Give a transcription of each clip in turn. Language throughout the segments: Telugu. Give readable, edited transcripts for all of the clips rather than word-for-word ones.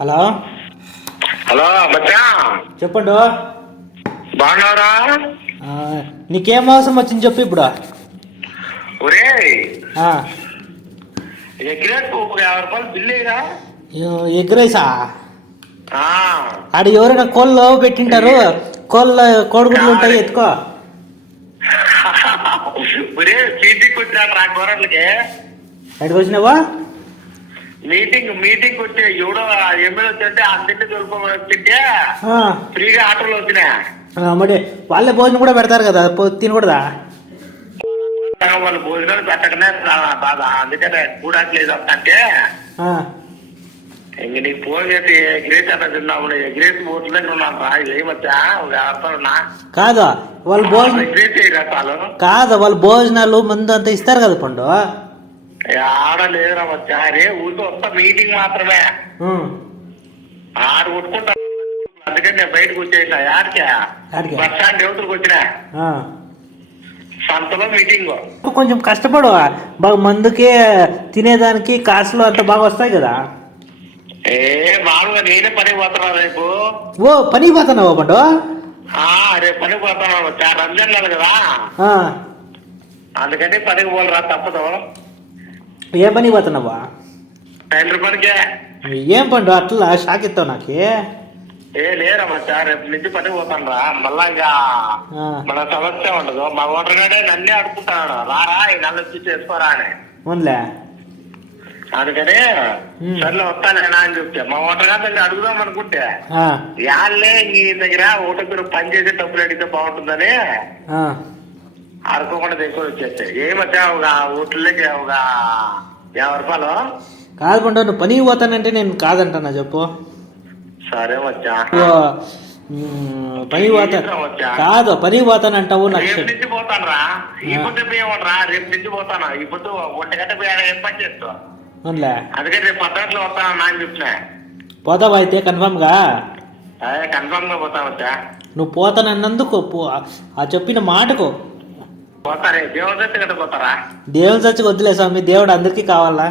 హలో హలో బచ్చా, చెప్పండు. బాగున్నావురా? నీకేం అవసరం వచ్చింది చెప్పు ఇప్పుడు. ఒరే ఆ, ఎగ్రేట్ 50 రూపాయలు బిల్లు అయ్యరా? ఎగ్ రైసా? ఆ, ఆడ ఎవరైనా కోళ్ళు పెట్టింటారు, కోడిగుడ్లు ఉంటాయి, ఎత్తుకో. ఒరే మీటింగ్ వచ్చాను రా గోరట్లకి. ఎక్కడికి వచ్చినావా? మీటింగ్ వచ్చే ఎవడో ఎమ్మెల్యే వచ్చంటే అందరినీ తోలుకోవచ్చింటే ఫ్రీగా ఆటోలో వచ్చినా. మరి వాళ్ళే భోజనం కూడా పెడతారు కదా, తినకూడదా? వాళ్ళు భోజనాలు పెట్టకనే బాగా, అందుకనే కూడట్లేదు అంటే ఇంక నీకు ఫోన్ చేసి ఎగ్రేస్ అన్న తిన్నావు. ఎగ్రేస్ ఓట్ల దగ్గర ఉన్నాను రా. ఏమొచ్చా ఉన్నా కాదు వాళ్ళు భోజనం, ఎగ్రేస్ రసాలు కాదు వాళ్ళు భోజనాలు మందు అంతా ఇస్తారు కదా పండు. ఆడ లేదురా వచ్చా. అరే ఊరితో వస్తా, మీటింగ్ మాత్రమే. ఆడు కొట్టుకుంటా, అందుకని నేను బయటకు వచ్చేసా. యాడికా బస్ స్టాండ్ యువతలకు వచ్చినా. సంతలో మీటింగ్. కొంచెం కష్టపడు, బాగా మందుకి తినేదానికి కాసులు అంత బాగా వస్తాయి కదా. మామూలుగా నేనే పనికి పోతున్నా రేపు. ఓ పనికి పోతున్నావా పండు? రేపు పనికి పోతున్నాను. రంజాన్ నెల కదా, అందుకని పనికి పోలరా, తప్పదు. ఏ పనికి పోతున్నావా? టైలర్ పనికే. ఏం పండు అట్లా షాక్ ఇస్తావు నాకు? లేరా మచ్చా, రేపు నుంచి పనికి పోతాను రా. మళ్ళా ఇంకా మన సమస్య ఉండదు. మా ఓటర్ గాడే నన్నే అడుగుతున్నాడు, రారా ఈ నెల వచ్చి చేసుకోరా అని. అవునులే, అందుకని సర్లే వస్తానేనా అని చెప్తే, మా ఓటర్ గారి దగ్గర అడుగుదాం అనుకుంటే యాళ్ళే ఈ దగ్గర ఓటర్ పని చేసే డబ్బులు అడిగితే బాగుంటుందని అడుకోకుండా దగ్గర వచ్చేస్తాయి. ఏమచ్చా ఒక ఓట్లకి ఒక 50 రూపాయలు. కాదు పండు, నువ్వు పనికి పోతానంటే నేను కాదంటానా చెప్పు. సరే వచ్చా, పని పోతా కాదు, పనికి పోతానంటావు. నాకు రేపు నుంచి పోతాను రా. ఈ పొద్దు పోయమంటరా, రేపు నుంచి పోతాను. ఈ పొద్దు 1 గంట ఏం పని చేస్తావు. అవునులే, అందుకే రేపు 10 గంటలు వస్తాను అని చెప్పిన. పోతావా అయితే కన్ఫామ్ గా? కన్ఫామ్ గా పోతాను వచ్చా. నువ్వు పోతానన్నందుకు ఆ చెప్పిన మాటకు పోతారే. దేవుడి దగ్గర కదా పోతారా? దేవుని చచ్చికి వద్దులే స్వామి, దేవుడు అందరికీ కావాలా.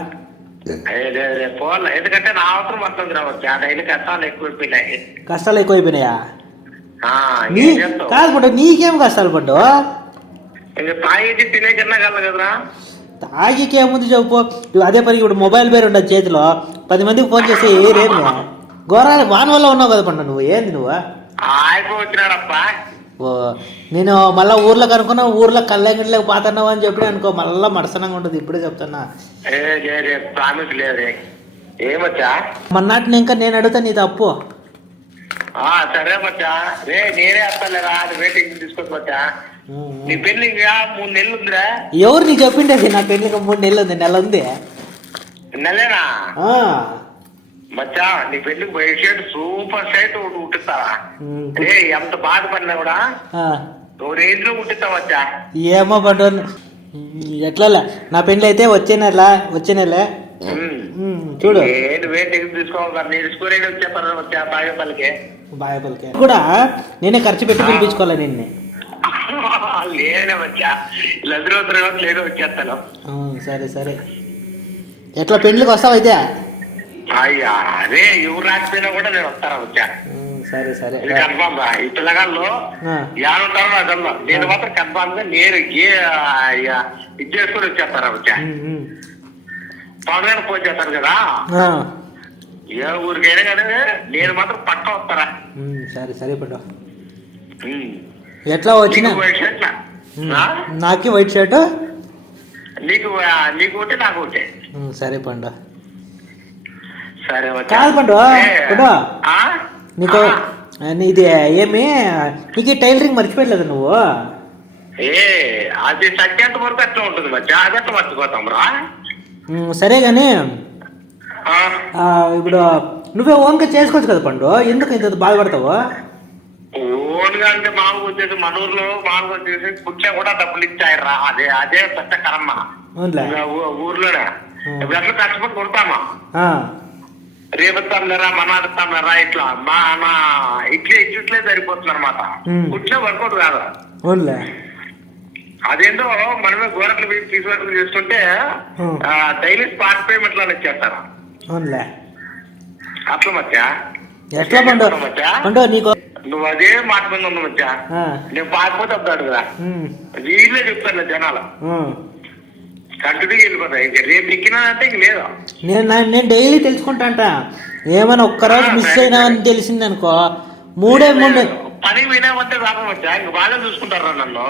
రేపు పోలే, ఎందుకంటే నా అవసరం వస్తుంది రావచ్చు. ఆ డైలీ కష్టాలు ఎక్కువైపోయినాయి. కష్టాలు ఎక్కువైపోయినాయా? కాదు పండు, నీకేం కష్టాలు పడ్డు? తాగేసి తినే కన్నా కల కదరా. తాగికేముంది చెప్పు. అదే పనికి ఇప్పుడు మొబైల్ పేరు ఉండదు చేతిలో, 10 మందికి ఫోన్ చేసి రేపు గోరాలు వాన్ వల్ల ఉన్నావు కదా పండు. నువ్వు ఏంది నువ్వు అయిపో వచ్చినాడప్పా. ఓ నేను మళ్ళా ఊర్లో కనుక్కున్నా, ఊర్లో కళ్ళంగిట్లేక పోతున్నావు అని చెప్పి అనుకో, మళ్ళా మడసనంగా ఉంటుంది. ఇప్పుడే చెప్తున్నా. ప్రామిస్ లేదు. ఏమచ్చా మన్నాటిని ఇంకా నేను అడుగుతా, నీ తప్పు. సరే మచ్చా, నేనే వస్తాలేరా. వెయిటింగ్ తీసుకొచ్చా. నీ పెళ్లి 3 నెలలు ఉందిరా. ఎవరు నీకు చెప్పిండేది? నా పెళ్లికి 3 నెలలు ఉంది, నెల ఉంది. నెలేనా మచ్చా? నీ పెళ్లికి వైట్ షర్ట్, సూపర్ షర్ట్ ఒకటి కుట్టిస్తావా? ఎంత బాధపడినా కూడా ఓ రేంజ్ లో కుట్టిస్తావు వచ్చా. ఏమో పడ్డు, ఎట్లా నా పెళ్లి అయితే వచ్చే నెల చూడు. వెయిటింగ్ తీసుకోవాలి. నేను స్కూల్ వచ్చేస్తాను వచ్చా. బాగేపల్లికి కూడా నేనే ఖర్చు పెట్టి పిలిపించుకోవాలి నిన్ను. లేదే వచ్చా, లేదు వచ్చేస్తాను. సరే సరే, ఎట్లా పెళ్లికి వస్తావు అయితే? అయ్యా అదే ఎవరు రాకపోయినా కూడా నేను వస్తారా వచ్చా. సరే సరే, కన్ఫామ్ గా. ఈ పిల్లగాళ్ళు ఏమంటారో నాకు అన్నా. నేను మాత్రం కన్ఫామ్ గా నేను ఇది చేసుకుని వచ్చేస్తారా వచ్చా. పవన్ గారు ఫోన్ చేస్తారు కదా, ఏ ఊరికైనా కానీ నేను మాత్రం పక్క వస్తారా. సరే సరే పడ్డా. ఎట్లా వచ్చిన వైట్ షర్ట్ నాకి వైట్ షర్ట్, నీకు ఒకటి నాకు ఒకటి. సరే పండు. సరే కాదు పండు, నీకు ఇది ఏమి నీకు టైలరింగ్ మర్చిపోయలేదు నువ్వు? అది సత్యంత వరకు అట్లా ఉంటుంది మరి. జాగ్రత్త మర్చిపోతాం రా. సరే గాని ఇప్పుడు నువ్వే ఓన్గా చేసుకోవచ్చు కదా పండు, ఎందుకు ఇంత బాధపడతావు? ఓన్గా అంటే మామూలు వచ్చేసి మన ఊర్లో మామూలు వచ్చేసి కుర్చీ కూడా డబ్బులు ఇచ్చాయరా. అదే పెద్ద కర్మ ఊర్లోనే. ఇప్పుడు ఎట్లా కష్టపడి కొడతామా, రేపుతాం లేరా, మనాడుతాం లేరా, ఇట్లా మా ఇట్లే సరిపోతుంది అనమాట. కుర్చీ వర్కౌట్ కాదు. అదేంటో మనమే గోరట్లు తీసుకు చేసుకుంటే డైలీ స్పాట్ పేమెంట్ లో ఇచ్చేస్తారు. అట్లా మచ్చా ఎట్లా పండు మచ్చా పండు నీకు నువ్వు అదే మాట మీద ఉన్నావు మచ్చా ఆ, నేను పారిపోతే వద్దాడు కదా ఉమ్, వీళ్ళే చెప్తాను జనాలు ఉమ్. కంటిన్యూగా వెళ్ళిపోతాయి ఇంక రేపు ఎక్కినానంటే ఇంక లేదా నేను డైలీ తెలుసుకుంటా అంట ఏమైనా ఒక్కరోజు మిస్ అయినావని తెలిసిందనుకో 3 పని వినామంటే రాబోయా ఇంక వాళ్ళే చూసుకుంటారా నన్ను